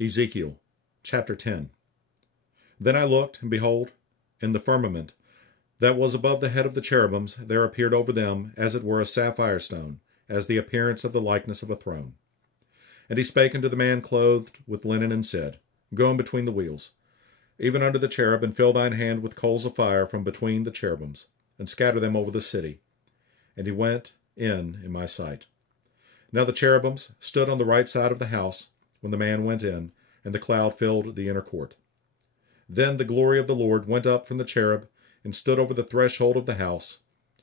Ezekiel chapter 10. Then I looked, and behold, in the firmament that was above the head of the cherubims there appeared over them as it were a sapphire stone, as the appearance of the likeness of a throne. And he spake unto the man clothed with linen, and said, Go in between the wheels, even unto the cherub, and fill thine hand with coals of fire from between the cherubims, and scatter them over the city. And he went in my sight. Now the cherubims stood on the right side of the house when the man went in, and the cloud filled the inner court. Then the glory of the Lord went up from the cherub, and stood over the threshold of the house,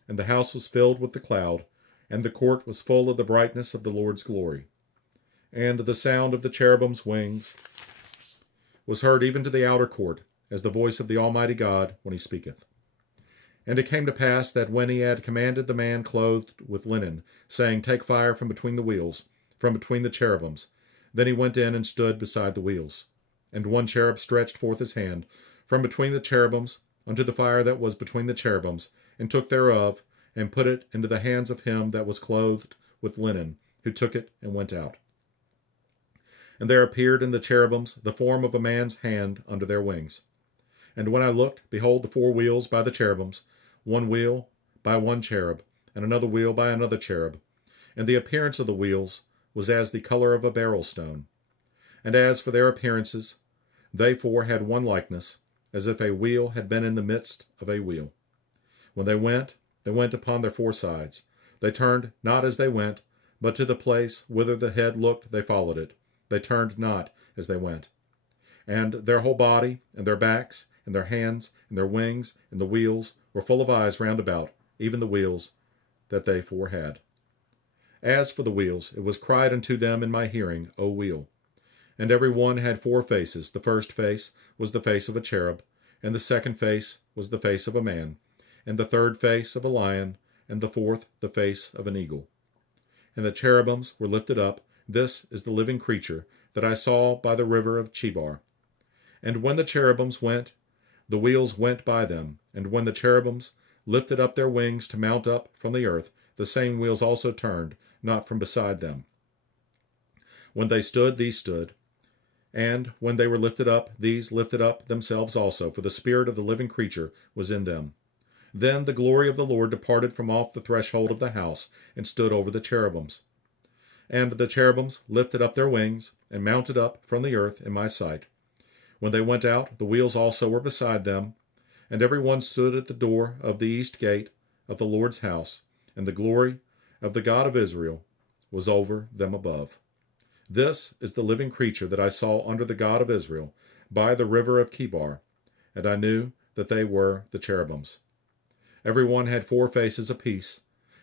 and the house was filled with the cloud, and the court was full of the brightness of the Lord's glory. And the sound of the cherubim's wings was heard even to the outer court, as the voice of the Almighty God when he speaketh. And it came to pass that when he had commanded the man clothed with linen, saying, Take fire from between the wheels, from between the cherubims, then he went in and stood beside the wheels. And one cherub stretched forth his hand from between the cherubims unto the fire that was between the cherubims, and took thereof, and put it into the hands of him that was clothed with linen, who took it and went out. And there appeared in the cherubims the form of a man's hand under their wings. And when I looked, behold, the four wheels by the cherubims, one wheel by one cherub, and another wheel by another cherub. And the appearance of the wheels was as the color of a beryl stone. And as for their appearances, they four had one likeness, as if a wheel had been in the midst of a wheel. When they went upon their four sides. They turned not as they went, but to the place whither the head looked they followed it. They turned not as they went. And their whole body, and their backs, and their hands, and their wings, and the wheels were full of eyes round about, even the wheels that they four had. As for the wheels, it was cried unto them in my hearing, O wheel. And every one had four faces. The first face was the face of a cherub, and the second face was the face of a man, and the third face of a lion, and the fourth the face of an eagle. And the cherubims were lifted up. This is the living creature that I saw by the river of Chebar. And when the cherubims went, the wheels went by them. And when the cherubims lifted up their wings to mount up from the earth, the same wheels also turned, not from beside them. When they stood, these stood. And when they were lifted up, these lifted up themselves also, for the spirit of the living creature was in them. Then the glory of the Lord departed from off the threshold of the house, and stood over the cherubims. And the cherubims lifted up their wings, and mounted up from the earth in my sight. When they went out, the wheels also were beside them, and every one stood at the door of the east gate of the Lord's house, and the glory of the God of Israel was over them above. This is the living creature that I saw under the God of Israel, by the river of Chebar, and I knew that they were the cherubims. Every one had four faces apiece,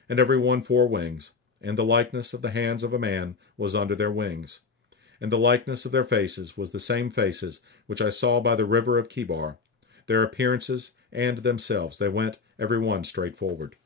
and every one four wings, and the likeness of the hands of a man was under their wings. And the likeness of their faces was the same faces which I saw by the river of Chebar. Their appearances and themselves, they went every one straight forward.